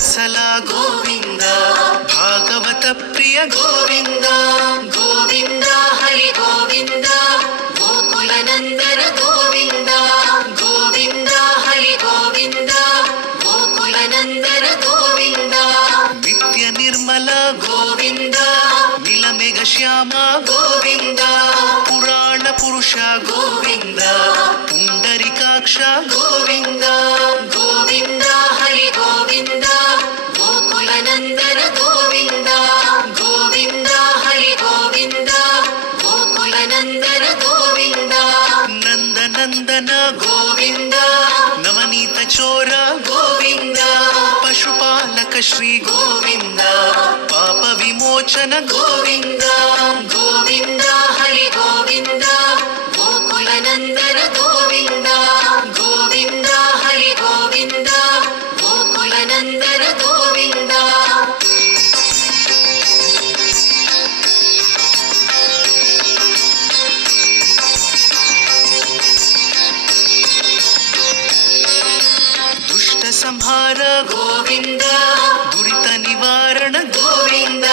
ವತ್ಸಲ ಗೋವಿಂದ, ಭಾಗವತ ಪ್ರಿಯ ಗೋವಿಂದ ಗೋವಿಂದ, ಹರಿ ಗೋವಿಂದ, ಗೋಕುಲ ನಂದನ ಗೋವಿಂದ ಗೋವಿಂದ, ಹರಿ ಗೋವಿಂದ, ಗೋಕುಲ ನಂದನ ಗೋವಿಂದ, ನಿತ್ಯ ನಿರ್ಮಲ ಗೋವಿಂದ, ನೀಲಮೇಘ ಶ್ಯಾಮ ಗೋವಿಂದ, ಪುರಾಣ ಪುರುಷ ಗೋವಿಂದ, ಪುಂಡರಿಕಾಕ್ಷ ಗೋವಿಂದ ಗೋವಿಂದ, ಹರಿ ಗೋವಿಂದ, ಗೋಕುಲ ನಂದನ ಗೋವಿಂದ ಗೋವಿಂದ, ಹರಿ ಗೋವಿಂದ, ಗೋಕುಲ ನಂದನ ಗೋವಿಂದ, ನಂದ ನಂದನ ಗೋವಿಂದ, ನವನೀತ ಚೋರ ಗೋವಿಂದ, ಪಶುಪಾಲಕ ಶ್ರೀ ಗೋವಿಂದ, ಪಾಪ ವಿಮೋಚನ ಗೋವಿಂದ ಗೋವಿಂದ, ಹರಿ ಗೋವಿಂದ, ಗೋಕುಲ ನಂದನ ಗೋವಿಂದ ಗೋವಿಂದ, ಹರಿ ಗೋವಿಂದ, ಗೋಕುಲ ನಂದನ ಗೋವಿಂದ. ದುಷ್ಟ ಸಂಹಾರ ಗೋವಿಂದ, ದುರಿತ ನಿವಾರಣ ಗೋವಿಂದ,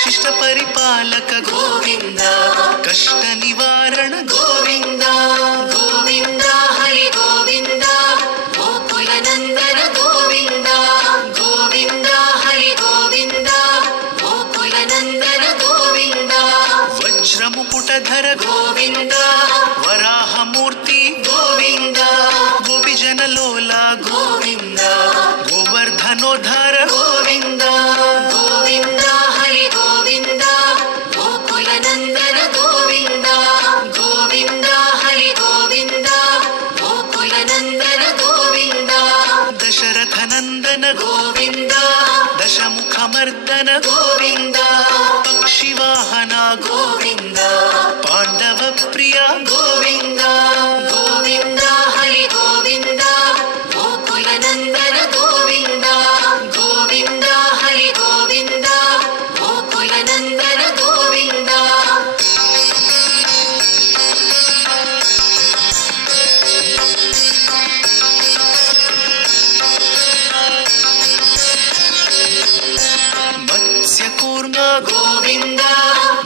ಶಿಷ್ಟ ಪರಿಪಾಲಕ ಗೋವಿಂದ, ಕಷ್ಟ ನಿವಾರಣ ಗೋವಿಂದ ಗೋವಿಂದ, ಹರಿ ಗೋವಿಂದ, ಗೋಕುಲ ನಂದನ ಗೋವಿಂದ ಗೋವಿಂದ, ಹರಿ ಗೋವಿಂದ, ಗೋಕುಲ ನಂದನ ಗೋವಿಂದ, ವಜ್ರ ಮುಕುಟಧರ ಗೋವಿಂದ, ವರಾಹ ಮೂರ್ತಿ ಗೋವಿಂದ, ಗೋಪಿಜನ ಲೋಲ ಗೋವಿಂದ, ಗೋವರ್ಧನೋದ್ಧಾರ ಗೋವಿಂದ ಗೋವಿಂದ, ಹರಿ ಗೋವಿಂದ, ಗೋಕುಲ ನಂದನ ಗೋವಿಂದ ಗೋವಿಂದ, ಹರಿ ಗೋವಿಂದ, ಗೋಕುಲ ನಂದನ ಗೋವಿಂದ, ದಶರಥ ನಂದನ ಗೋವಿಂದ, ದಶಮುಖ ಮರ್ದನ ಗೋವಿಂದ, ಪಕ್ಷಿ ವಾಹನ ಗೋವಿಂದ, ಪಾಂಡವ ಪ್ರಿಯ ಗೋವಿಂದ ಗೋವಿಂದ, ಹರಿ ಗೋವಿಂದ, ಗೋಕುಲ ನಂದನ ಗೋವಿಂದ ಗೋವಿಂದ, ಹರಿ ಗೋವಿಂದ, ಗೋಕುಲ ನಂದನ ಗೋವಿಂದ. ಮತ್ಸ್ಯ ಕೂರ್ಮ ಗೋವಿಂದ,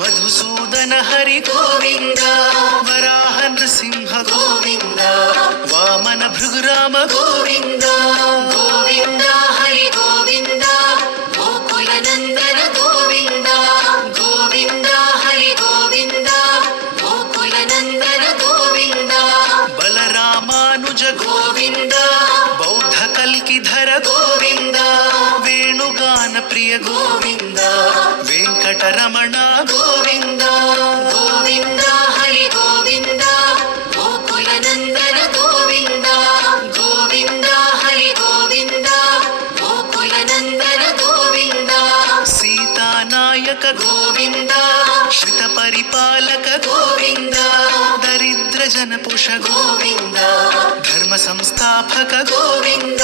ಮಧುಸೂದನ ಹರಿ ಗೋವಿಂದ, ವರಾಹ ನೃಸಿಂಹ ಗೋವಿಂದ, ವಾಮನ ಭೃಗುರಾಮ ಗೋವಿಂದ ಗೋವಿಂದ, ಹರಿ ಗೋವಿಂದ, ಗೋಕುಲ ನಂದನ ಗೋವಿಂದ ಗೋವಿಂದ, ಹರಿ ಗೋವಿಂದ, ಗೋಕುಲ ನಂದನ ಗೋವಿಂದ, ಬಲರಾಮಾನುಜ ಗೋವಿಂದ, ಬೌದ್ಧ ಕಲ್ಕಿಧರ ಗೋವಿಂದ, ವೇಣುಗಾನ ಪ್ರಿಯ ಗೋವಿಂದ, ವೆಂಕಟರಮಣ ಗೋವಿಂದ ಗೋವಿಂದ, ಹರಿ ಗೋವಿಂದ, ಗೋಕುಲ ನಂದನ ಗೋವಿಂದ ಗೋವಿಂದ, ಹರಿ ಗೋವಿಂದ, ಗೋಕುಲ ನಂದನ ಗೋವಿಂದ, ಸೀತಾನಾಯಕ ಗೋವಿಂದ, ಶ್ರಿತ ಪರಿಪಾಲಕ ಗೋವಿಂದ, ದರಿದ್ರ ಜನಪುಷ ಗೋವಿಂದ, ಧರ್ಮ ಸಂಸ್ಥಾಪಕ ಗೋವಿಂದ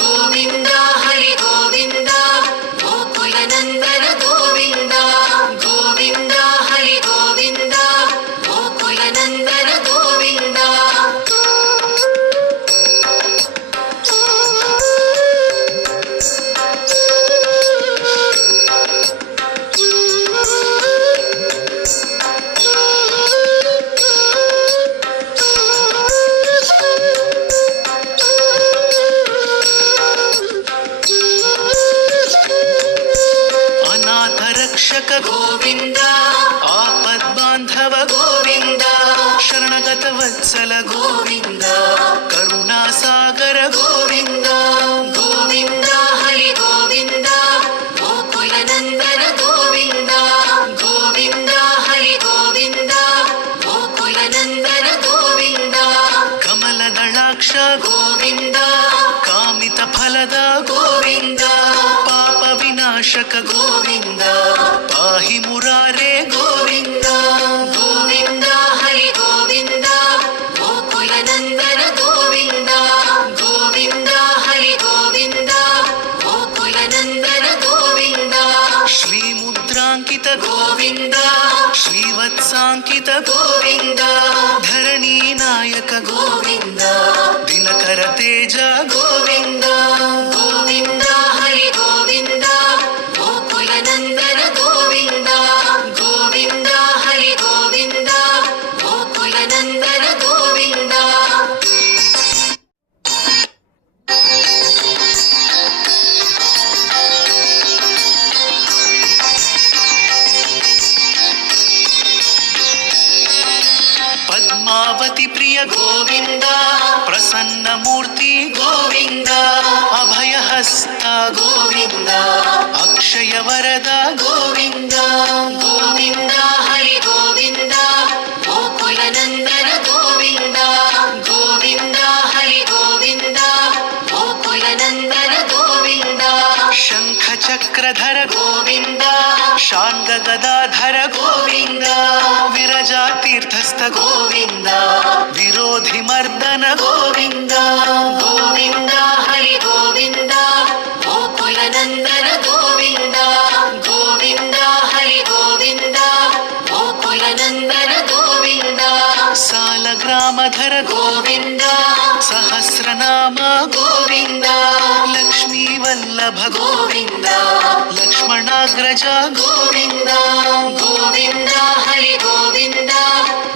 ಗೋವಿಂದ, ಹರಿ ಗೋವಿಂದ, ಗೋಕುಲ ನಂದನ ಗೋವಿಂದ ಗೋವಿಂದ, ಹರಿ ಗೋವಿಂದ, ಗೋಕುಲ ನಂದನ ಗೋವಿಂದ. ಅನಾಥ ರಕ್ಷಕ ಗೋವಿಂದ, ಆಪದ್ ಬಾಂಧವ ಗೋವಿಂದ, ಶರಣಗತ ವತ್ಸಲ ಗೋವಿಂದ, ಕರುಣಾ ಸಾಗರ ಗೋವಿಂದ ಗೋವಿಂದ, ಹರಿ ಗೋವಿಂದ, ಗೋಕುಲ ನಂದನ ಗೋವಿಂದ ಗೋವಿಂದ, ಹರಿ ಗೋವಿಂದ, ಗೋಕುಲ ನಂದನ ಗೋವಿಂದ, ಕಮಲದಳಾಕ್ಷ ಗೋವಿಂದ, ಕಾಮಿತ ಫಲದ ಗೋವಿಂದ, ಪಾಪ ವಿನಾಶಕ ಗೋವಿಂದ, ಪಾಹಿ ಮುರಾರೆ ಗೋವಿಂದ ಗೋವಿಂದ, ಹರಿ ಗೋವಿಂದ, ಗೋಕುಲ ನಂದನ ಗೋವಿಂದ ಗೋವಿಂದ, ಹರಿ ಗೋವಿಂದ, ಗೋಕುಲ ನಂದನ ಗೋವಿಂದ, ಶ್ರೀ ಮುದ್ರಾಂಕಿತ ಗೋವಿಂದ, ಶ್ರೀವತ್ಸಾಂಕಿತ ಗೋವಿಂದ, ಧರಣಿ ನಾಯಕ ಗೋವಿಂದ, ದಿನಕರ ತೇಜ ಗೋವಿಂದ ಗೋವಿಂದ, ಹರಿ ಪಾರ್ವತಿ ಪ್ರಿಯ ಗೋವಿಂದ, ಪ್ರಸನ್ನ ಮೂರ್ತಿ ಗೋವಿಂದ, ಅಭಯಹಸ್ತ ಗೋವಿಂದ, ಅಕ್ಷಯ ವರದ ಗೋವಿಂದ. ಗೋವಿಂದ ಹರಿ ಗೋವಿಂದ, ಗೋಕುಲ ನಂದನ ಗೋವಿಂದ. ಗೋವಿಂದ ಹರಿ ಗೋವಿಂದ, ಗೋಕುಲ ನಂದನ ಗೋವಿಂದ. ಶಂಖ ಚಕ್ರಧರ ಗೋವಿಂದ, ಶಾಂಗ ಗದಾಧರ ಗೋವಿಂದ, ವಿರಜಾ ತೀರ್ಥಸ್ಥ ಗೋವಿಂದ, ವಿರೋಧಿ ಮರ್ದನ ಗೋವಿಂದ. ಗೋವಿಂದ ಹರಿ ಗೋವಿಂದ, ಗೋಕುಲ ನಂದನ ಗೋವಿಂದ. ಗೋವಿಂದ ಹರಿ ಗೋವಿಂದ, ಗೋಕುಲ ನಂದನ ಗೋವಿಂದ. ಸಾಲಗ್ರಾಮಧರ ಗೋವಿಂದ, ಸಹಸ್ರನಾಮ ಗೋವಿಂದ, ಲಕ್ಷ್ಮೀ ವಲ್ಲಭ ಗೋವಿಂದ, ಲಕ್ಷ್ಮಣಾಗ್ರಜ ಗೋವಿಂದ. ಗೋವಿಂದ ಹರಿ ಗೋವಿಂದ,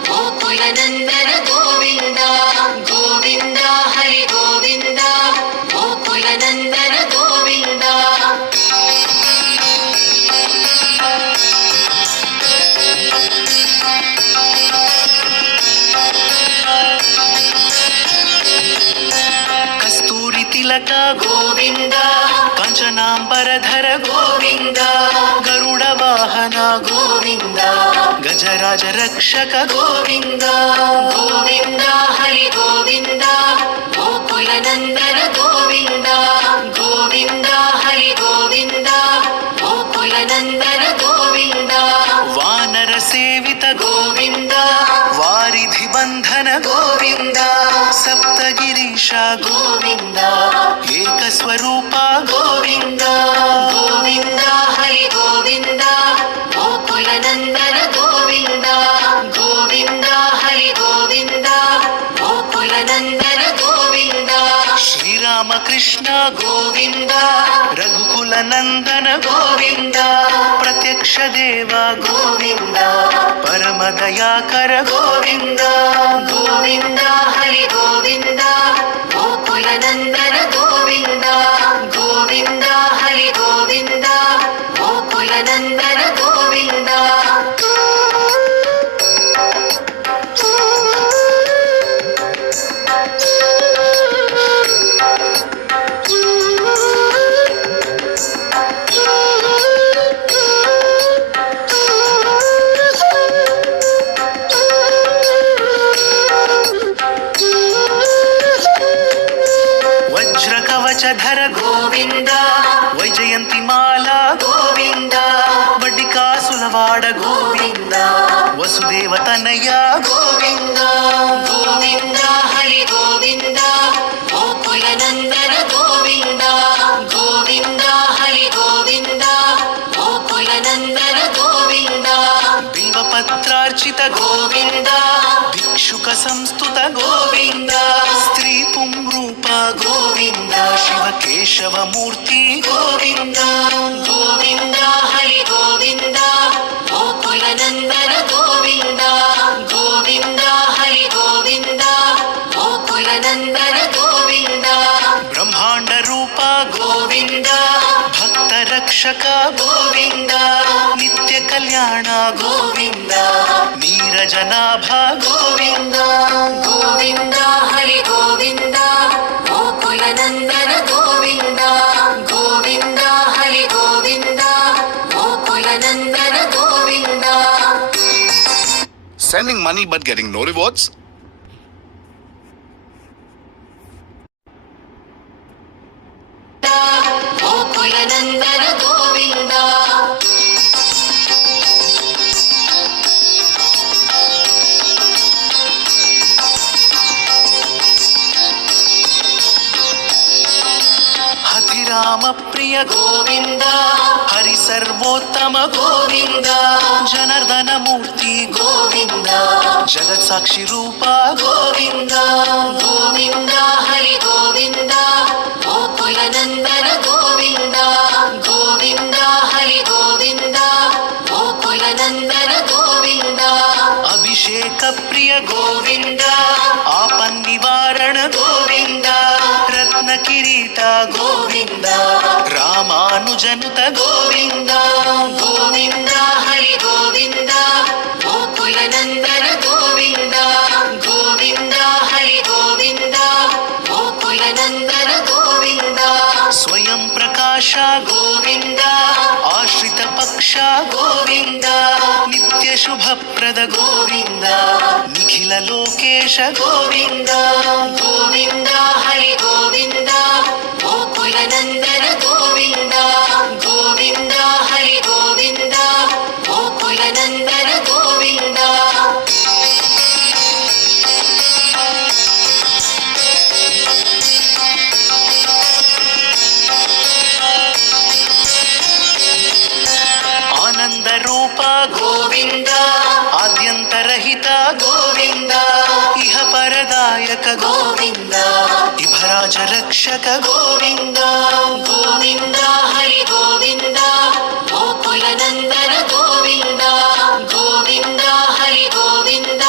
ಗೋಕುಲ ನಂದನ ಗೋವಿಂದ. ಗೋವಿಂದ ಹರಿ ಗೋವಿಂದ, ಗೋಕುಲ ನಂದನ ಗೋವಿಂದ. ಕಸ್ತೂರಿ ತಿಲಕ ಗೋವಿಂದ, ಕಾಂಚನಾಂಬರಧರ ಗೋವಿಂದ, ಗರುಡ ವಾಹನ ಗೋವಿಂದ, ಗಜರಾಜ ರಕ್ಷಕ ಗೋವಿಂದ. ಗೋವಿಂದ ಹರಿ ಗೋವಿಂದ, ಗೋಕುಲ ನಂದನ ಗೋವಿಂದ. ಗೋವಿಂದ ಹರಿ ಗೋವಿಂದ, ಗೋಕುಲ ನಂದನ ಗೋವಿಂದ. ವಾನರ ಸೇವಿತ ಗೋವಿಂದ, ವಾರಿಧಿ ಬಂಧನ ಗೋವಿಂದ, ಸಪ್ತಗಿರೀಶ ಗೋವಿಂದ, ಏಕ ಸ್ವರೂಪ ಗೋವಿಂದ. ಗೋವಿಂದ ಹರಿ ಗೋವಿಂದ, ಗೋಕುಲ ನಂದನ ಗೋವಿಂದ. ಗೋವಿಂದ ಹರಿ ಗೋವಿಂದ, ಗೋಕುಲ ನಂದನ ಗೋವಿಂದ. ಶ್ರೀರಾಮ ಕೃಷ್ಣ ಗೋವಿಂದ, ರಘುಕುಲ ನಂದನ ಗೋವಿಂದ, ಪ್ರತ್ಯಕ್ಷ ದೇವ ಗೋವಿಂದ, ಪರಮ ದಯಾಕರ ಗೋವಿಂದ. ಗೋವಿಂದ ಹರಿ ಗೋವಿಂದ, ಗೋಕುಲ ನಂದನ ಗೋವಿಂದ. ಗೋವಿಂದ ಹರಿ ಗೋವಿಂದ, ಗೋಕುಲ ನಂದನ ಗೋವಿಂದ. ವಜ್ರ ಕವಚಧರ ಗೋವಿಂದ, ವೈಜಯಂತಿ ಮಾಲಾ ಗೋವಿಂದ, ಬಡ್ಡಿಕಾಸುಲವಾಡ ಗೋವಿಂದ, ವಸುದೇವ ತನಯ ಗೋವಿಂದ. ಗೋವಿಂದ ಹರಿ ಗೋವಿಂದ, ಗೋಕುಲ ನಂದನ ಗೋವಿಂದ. ಗೋವಿಂದ ಹರಿ ಗೋವಿಂದ, ಗೋಕುಲ ನಂದನ ಗೋವಿಂದ. ಬಿಲ್ವಪತ್ರಾರ್ಚಿತ ಗೋವಿಂದ, ಭಿಕ್ಷುಕ ಸಂಸ್ತುತ ಗೋವಿಂದ, ಸ್ತ್ರೀ ಪುಂರೂಪ ಗೋವಿಂದ, ಶಿವ ಕೇಶವ ಮೂರ್ತಿ ಗೋವಿಂದ. ಗೋವಿಂದ ಹರಿ ಗೋವಿಂದ, ಗೋಕುಲ ನಂದನ ಗೋವಿಂದ. ಗೋವಿಂದ ಹರಿ ಗೋವಿಂದ, ಗೋಕುಲ ನಂದನ ಗೋವಿಂದ. ಬ್ರಹ್ಮಾಂಡ ರೂಪ ಗೋವಿಂದ, ಭಕ್ತ ರಕ್ಷಕ ಗೋವಿಂದ, ನಿತ್ಯ ಕಲ್ಯಾಣ ಗೋವಿಂದ, ನೀರಜನಾಭ ಗೋವಿಂದ. ಗೋವಿಂದ ಹರಿ ಗೋವಿಂದ, ಗೋಕುಲ ನಂದನ ಗೋವಿಂದ. ಗೋವಿಂದ ಹರಿ ಗೋವಿಂದ, ಗೋಕುಲ ನಂದನ Govinda. Sending money but getting no rewards? Gokula ನಂದನ ಗೋವಿಂದ. ಹತಿರಾಮ ಪ್ರಿಯ ಗೋವಿಂದ, ಹರಿ ಸರ್ವೋತ್ತಮ ಗೋವಿಂದ, ಜನಾರ್ದನ ಮೂರ್ತಿ ಗೋವಿಂದ, ಜಗತ್ ಸಾಕ್ಷಿ ರೂಪ ಗೋವಿಂದ. ಗೋವಿಂದ ಹರಿ ಗೋವಿಂದ, ಗೋಕುಲ ನಂದನ ಗೋವಿಂದ. ಗೋವಿಂದ ಹರಿ ಗೋವಿಂದ, ಗೋಕುಲ ನಂದನ ಗೋವಿಂದ. ಅಭಿಷೇಕ ಪ್ರಿಯ ಗೋವಿಂದ, ಆಪನ್ನಿವಾರಣ ಗೋವಿಂದ, ರತ್ನ ಕಿರೀಟ ಗೋವಿಂದ, ರಾಮಾನುಜನುತ ಗೋವಿಂದ. ಗೋವಿಂದ ಹರಿ ಗೋವಿಂದ, ಗೋಕುಲ ನಂದನ ಗೋವಿಂದ. ಗೋವಿಂದ ನಾಶ ಗೋವಿಂದ ಆಶ್ರಿತ ಪಕ್ಷ ಗೋವಿಂದ ನಿತ್ಯ ಶುಭಪ್ರದ ಗೋವಿಂದ ನಿಖಿಲ ಲೋಕೇಶ ಗೋವಿಂದ ಗೋವಿಂದ ಹರಿ ಗೋವಿಂದ ಗೋಕುಲ ನಂದನ ಗೋವಿಂದ ಗೋವಿಂದ ಹರಿ ಗೋವಿಂದ ಗೋಕುಲ ನಂದನ ಗೋವಿಂದ ಆನಂದ ರೂಪ ಗೋವಿಂದ ಆದ್ಯಂತರಹಿತ ಗೋವಿಂದ ಇಹ ಪರದಾಯಕ ಗೋವಿಂದ ಇಭರಾಜ ರಕ್ಷಕ ಗೋವಿಂದ ಗೋವಿಂದ ಹರಿ ಗೋವಿಂದ ಗೋಕುಲ ನಂದನ ಗೋವಿಂದ ಗೋವಿಂದ ಹರಿ ಗೋವಿಂದ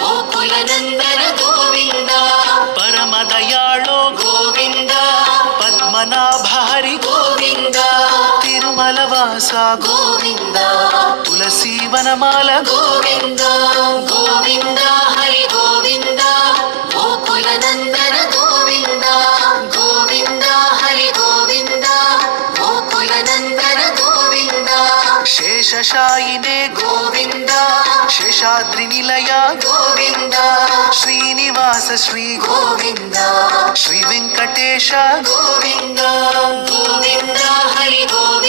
ಗೋಕುಲ ನಂದನ ಗೋವಿಂದ ಪರಮ ದಯಾಳೋ ಗೋವಿಂದ ಪದ್ಮನಾಭ ಹರಿ ಗೋವಿಂದ ತಿರುಮಲವಾಸ ಗೋವಿಂದ ತುಳಸಿ ವನಮಾಲ ಗೋವಿಂದ ಗೋವಿಂದ ಹರಿ ಗೋವಿಂದ ಗೋಕುಲ ನಂದನ ಗೋವಿಂದ ಗೋವಿಂದ ಹರಿ ಗೋವಿಂದ ಗೋಕುಲ ನಂದನ ಗೋವಿಂದ ಶೇಷಶಾಯಿನೇ ಗೋವಿಂದ ಶೇಷಾದ್ರಿ ನಿಲಯ ಗೋವಿಂದ ಶ್ರೀನಿವಾಸ ಶ್ರೀ ಗೋವಿಂದ ಶ್ರೀ ವೆಂಕಟೇಶ ಗೋವಿಂದ ಗೋವಿಂದ ಹರಿ ಗೋವಿಂದ